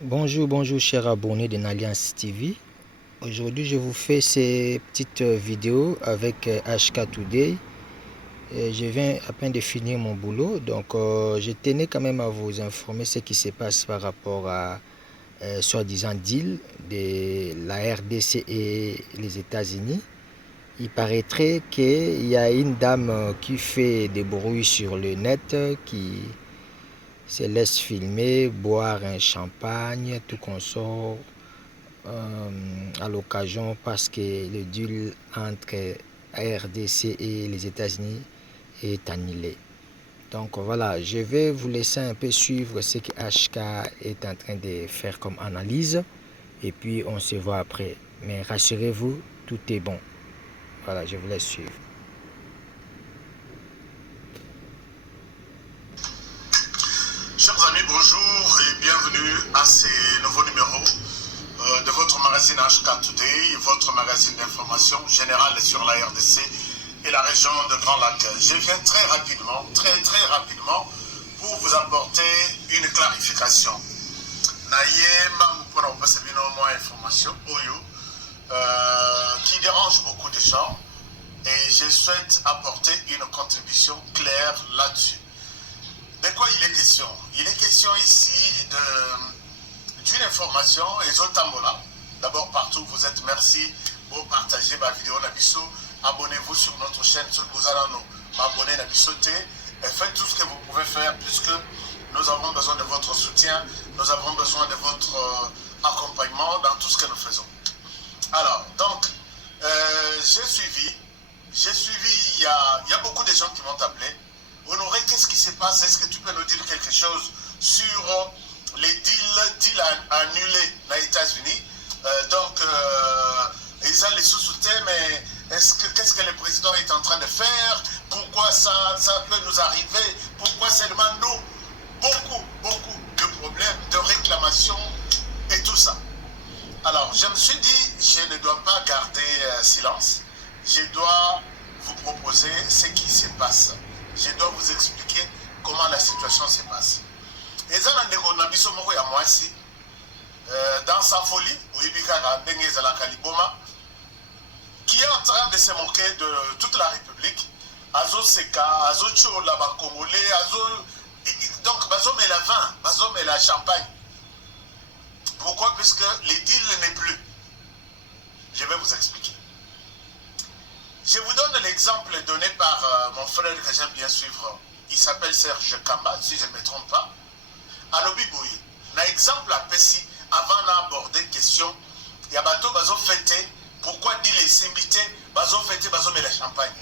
Bonjour chers abonnés de Nalliance TV. Aujourd'hui je vous fais ces petites vidéos avec HK Today. Je viens à peine de finir mon boulot, donc je tenais quand même à vous informer ce qui se passe par rapport à soi-disant deal de la RDC et les États-Unis. Il paraîtrait qu'il y a une dame qui fait des bruits sur le net, qui se laisse filmer, boire un champagne, tout consort à l'occasion parce que le deal entre RDC et les États-Unis est annulé. Donc voilà, je vais vous laisser un peu suivre ce que HK est en train de faire comme analyse et puis on se voit après. Mais rassurez-vous, tout est bon. Voilà, je vous laisse suivre. Chers amis, bonjour et bienvenue à ces nouveaux numéros de votre magazine HK Today, votre magazine d'information générale sur la RDC et la région de Grand Lac. Je viens très rapidement pour vous apporter une clarification. Information qui dérange beaucoup de gens et je souhaite apporter une contribution claire là-dessus. De quoi il est question? Il est question ici d'une information et Zotambola. D'abord, partout où vous êtes, merci pour partager ma vidéo Nabiso. Abonnez-vous sur notre chaîne sur Bouzarano. Abonnez Nabiso T. Et faites tout ce que vous pouvez faire puisque nous avons besoin de votre soutien. Nous avons besoin de votre accompagnement dans tout ce que nous faisons. Alors, donc, j'ai suivi. Il y a beaucoup de gens qui m'ont appelé. Honoré, qu'est-ce qui se passe? Est-ce que tu peux nous dire quelque chose sur les deals annulés aux États-Unis? Ils ont les sous-soutés, mais qu'est-ce que le président est en train de faire? Pourquoi ça peut nous arriver? Pourquoi seulement nous? Beaucoup de problèmes, de réclamations et tout ça. Alors, je me suis dit, je ne dois pas garder silence. Je dois vous proposer ce qui se passe. Je dois vous expliquer comment la situation se passe. Et ça, dans sa folie, qui est en train de se moquer de toute la République, Azo Seka, Azo Chola, Congolais, donc Bazo met la vin, Bazo met la champagne. Pourquoi? Puisque les deals n'est plus. Je vais vous expliquer. Je vous donne l'exemple donné par mon frère que j'aime bien suivre. Il s'appelle Serge Kamba, si je ne me trompe pas. À l'Obiboui, un exemple à Pessi, avant d'aborder question, il y a bateau bazo fêté. Pourquoi dit les invités, bazo fêté, bazo met la champagne?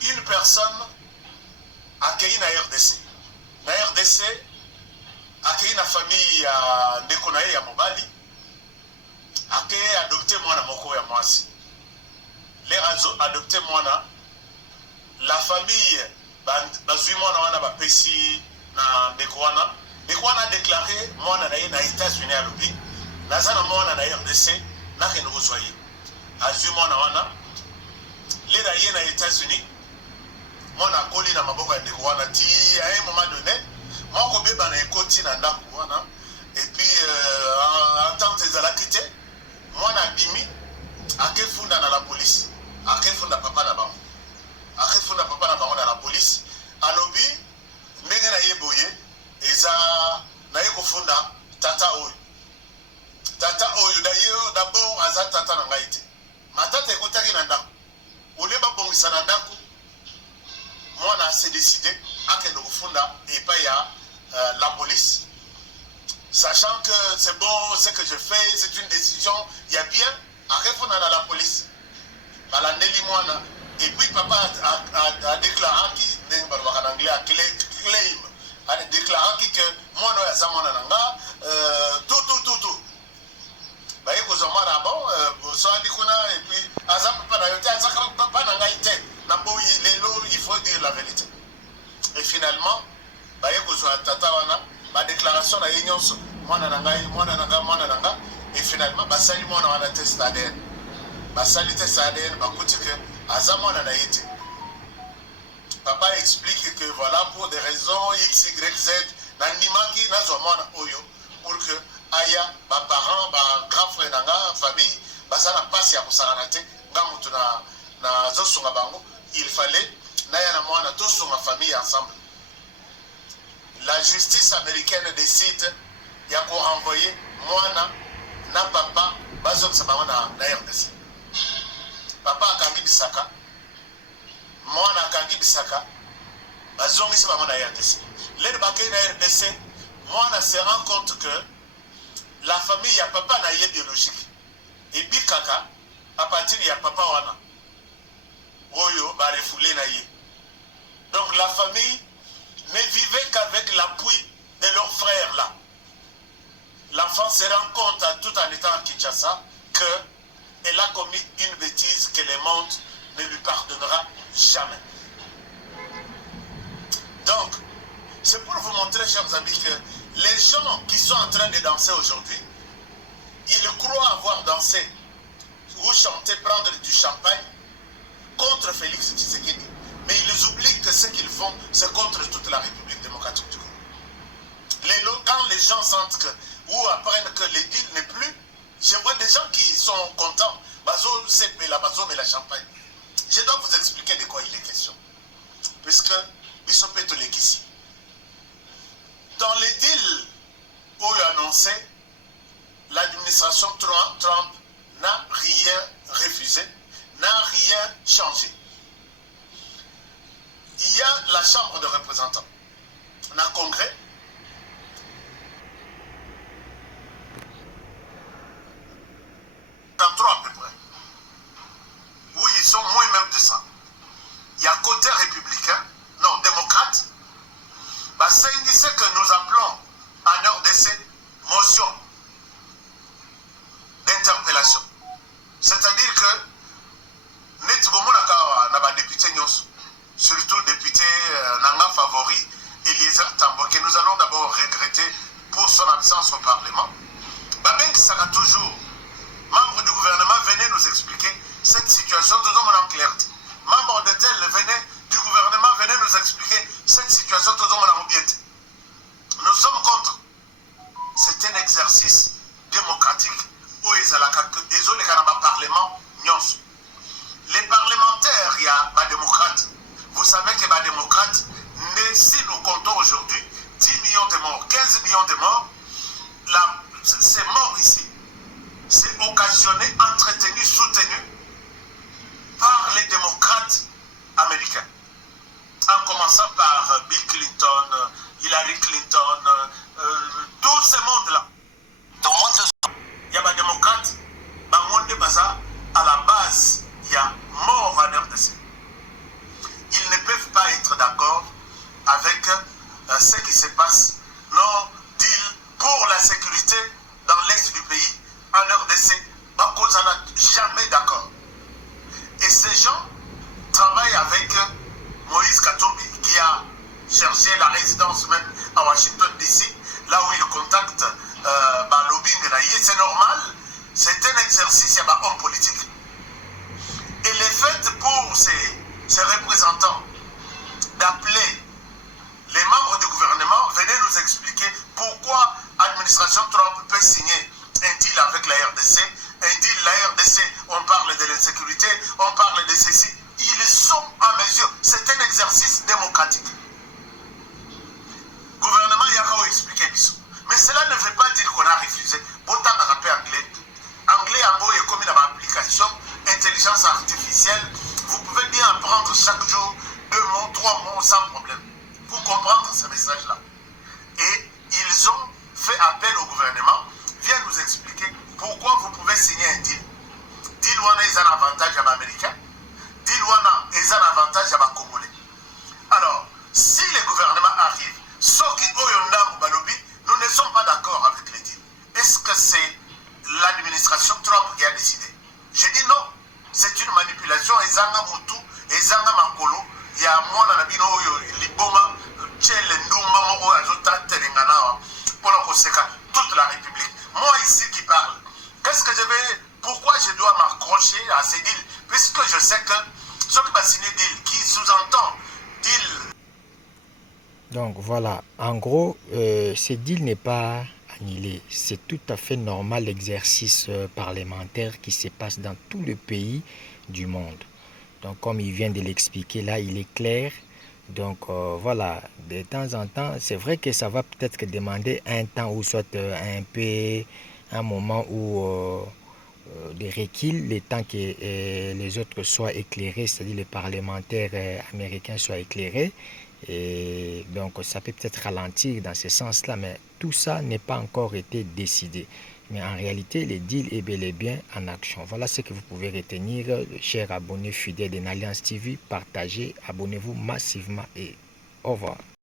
Une personne accueillie dans RDC. Dans RDC, accueillie dans la famille de Konae ya Mobali, accueillie adopté moi na moko ya mwasi. Les adopté moi la famille bazui mwana wana bapesi na ndekwana ndekwana déclaré mwana na ye na États-Unis à lobi nazana mwana na RDC na kene kozwaye azui mwana wana le na ye na États-Unis mwana koli na maboko ya ndekwana ti à un moment donné moko beba na ekoti na ndako wana et puis entente ezalaki te mwana bimi akefunda na la police akefunda papa na bango akefunda papa na bango na la police alobi ndenge na ye boye eza na ye kofunda tata oyo d'abord aza tata na ngai te matata ekotaki na ndako olie babongisa na ndako mwana ase décidé akende kofunda epai ya la police sachant que c'est bon ce que je fais, c'est une décision, il y a bien akefunda na la police balandeli mwana. Et puis papa a déclaré en anglais claim a déclaré que moi no yaza mwana nanga tout baye kozwa mwana bon so andi kuna et puis aza papa na yote aza papa nanga ite na boyi lelo il faut dire la vérité. Et finalement baye kozwa tata wana ba déclaration na yenyonso mwana nanga et finalement basali mwana wana test ADN basali test ADN bakuti que Azamona na été. Papa explique que voilà pour des raisons X, Y, Z, Nandimaki ngai nazwa mwana oyo pour que aya baparent bagrand frère na nga famille baza na mpasi ya kosangana te nga moto nazosunga bango. Il fallait naya na mwana tosunga famille ensemble. La justice américaine décide ya korenvoyer mwana na papa bazongisa bango na RDC. Papa akangi bisaka, mwana akangi bisaka, bazongisa bango na RDC. Lelo bakei na RDC, mwana se rend compte que la famille ya papa na ye biologique ebikaka à partir ya papa wana oyo ba refoulé na ye. Donc la famille ne vivait qu'avec l'appui de leurs frères là. L'enfant se rend compte tout en étant à Kinshasa qu'elle a commis une bêtise que le monde ne lui pardonnera jamais. Donc, c'est pour vous montrer, chers amis, que les gens qui sont en train de danser aujourd'hui, ils croient avoir dansé ou chanté, prendre du champagne contre Félix Tshisekedi. Mais ils oublient que ce qu'ils font, c'est contre toute la République démocratique du Congo. Quand les gens sentent que, ou apprennent que les deals n'est plus, je vois des gens qui sont contents. Bazo CP, la bazo mais la champagne. Je dois vous expliquer de quoi il est question. Puisque, Bishop Etolekisi, dans les deals où il a annoncé, l'administration Trump n'a rien refusé, n'a rien changé. Il y a la Chambre de représentants, le Congrès, à peu près, où ils sont moins même de ça. Il y a côté républicain, non, démocrate, bah, c'est ce que nous appelons en RDC motion d'interpellation. C'est-à-dire que nous député, surtout député Nanga favori, Eliezer Tambo, que nous allons d'abord regretter pour son absence au Parlement. Babeng sera toujours membre du gouvernement, venez nous expliquer cette situation, tout le monde en clarté. Membre de tel, venez du gouvernement, venez nous expliquer cette situation, tout le monde en bien. Nous sommes contre. C'est un exercice démocratique où ils ont le Parlement. Les parlementaires, il y a des démocrates. Vous savez que les démocrates, si nous comptons aujourd'hui 10 millions de morts, 15 millions de morts, ces morts ici, c'est occasionné, entretenu, soutenu par les démocrates américains. En commençant par Bill Clinton, Hillary Clinton, tout ce monde-là. Il y a des démocrates, à la base, il y a mort en RDC. Ils ne peuvent pas être d'accord avec ce qui se passe. Non, deal pour la sécurité dans l'est du pays, en RDC, Bako n'a jamais d'accord. Et ces gens travaillent avec Moïse Katumbi qui a cherché la résidence même à Washington DC, là où il contacte lobbying. C'est normal, c'est un exercice, il y a un homme politique. Et le fait pour ces représentants d'appeler les membres du gouvernement, venez nous expliquer pourquoi l'administration Trump peut signer un deal avec la RDC. Un deal, la RDC, on parle de l'insécurité, on parle de ceci. Ils sont à mesure. C'est un exercice démocratique. Gouvernement, il y a qu'à expliquer. Mais cela ne veut pas dire qu'on a refusé. Autant qu'on appelle anglais. Anglais, en gros, est comme une application intelligence artificielle. Vous pouvez bien apprendre chaque jour 2 mots, 3 mots sans problème. Voilà, en gros, ce deal n'est pas annulé. C'est tout à fait normal l'exercice parlementaire qui se passe dans tout le pays du monde. Donc, comme il vient de l'expliquer là, il est clair. Donc, voilà, de temps en temps, c'est vrai que ça va peut-être demander un temps ou soit un moment où de recul, le temps que les autres soient éclairés, c'est-à-dire les parlementaires américains soient éclairés. Et donc, ça peut peut-être ralentir dans ce sens-là, mais tout ça n'est pas encore été décidé. Mais en réalité, le deal est bel et bien en action. Voilà ce que vous pouvez retenir, chers abonnés fidèles de Alliance TV. Partagez, abonnez-vous massivement et au revoir.